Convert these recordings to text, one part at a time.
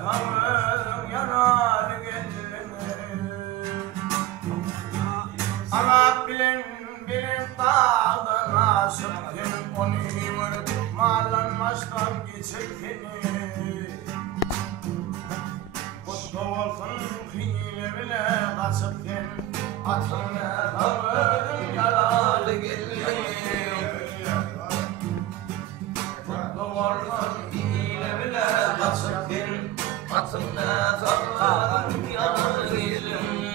kanım yanar geline. Ana bilin dağdan asıp gelip onu vırıp malanmazdan geçekini. Kutlu olsun hile bile kaçıp gelip atını kanım yanar geline. Kaçıp gelin atımda taklarım yanar gelin.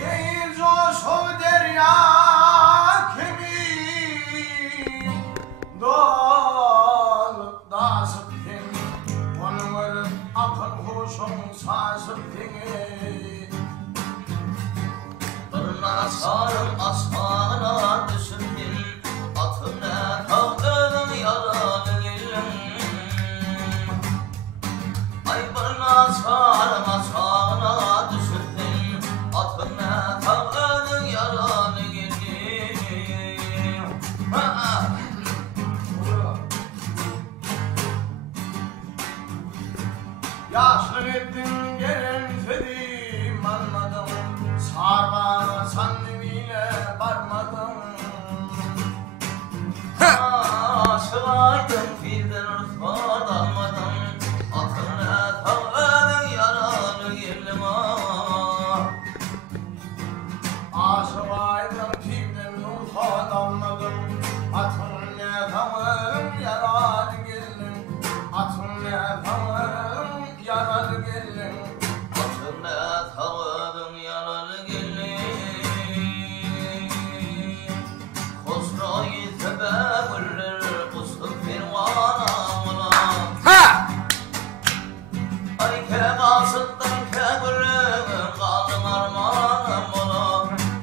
Yeğil coşu derya kemiğim dolup dasıp gelin. Onu varıp akıl hoşum sazıp gelin. Bırna sarım asfana düşüp gelin. Atımda kavganın yaralı gelin. Ay bana sarma sana düşürdün. Atımda kavganın yaralı gelin. Yaşlı ettin gelin fedim almadım. Sarma sandviyle varmadım. Aşılaydım filden ırtfad almadım. Atımda tavlanın yaralı geldim. Aşılaydım filden ırtfad almadım. Atımda tavlanın yaralı geldim. Atımda tavlanın yaralı geldim. Atımda tavlanın yaralı geldim. Kusrayı tebevülür kusur firmanamına. Ay kegasıttan kegülüm kaldım armanım bana.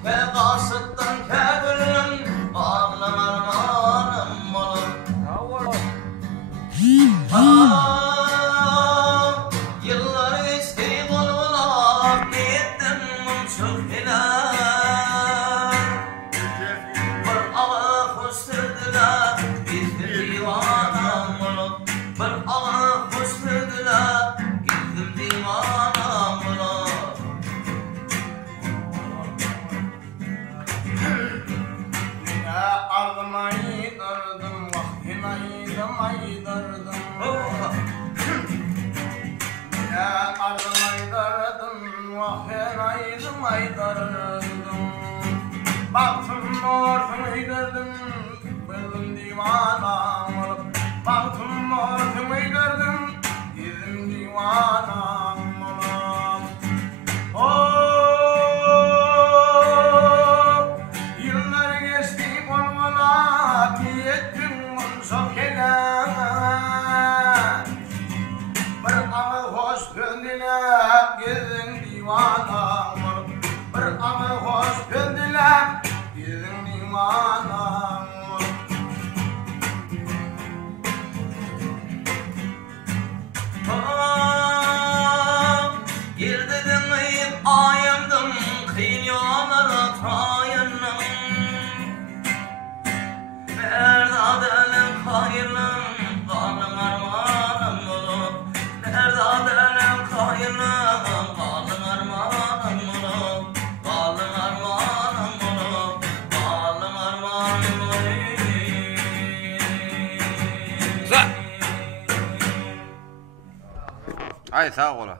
Kegasıttan kegülüm kaldım armanım bana. Yıllar geçti bulgular ne ettim çok helal. Bir ağa koşturdular gittim divanam bana. Bir ağa koşturdular gittim divanam bana. Ya ağlamayı dırdım, vahyimayı damayı dırdım. Ya ağlamayı dırdım, vahyimayı damayı dırdım. Baktım ortamı gördüm, bildim divanam olup. Baktım ortamı gördüm, girdim divanam olup. Yıllar geçti olmalar, niyettim çok helal. Bir ağı hoş gönlüler, girdim divanam olup. Bir ağı hoş gönlüler, girdim divanam olup. Girdim ayımdım kıyın yollara tayınım. Nerdadelim hayırlım kalın armanım olup. Nerdadelim hayırlım kalın armanım olup. Kalın armanım olup. Kalın armanım olup. Ay sağ ola.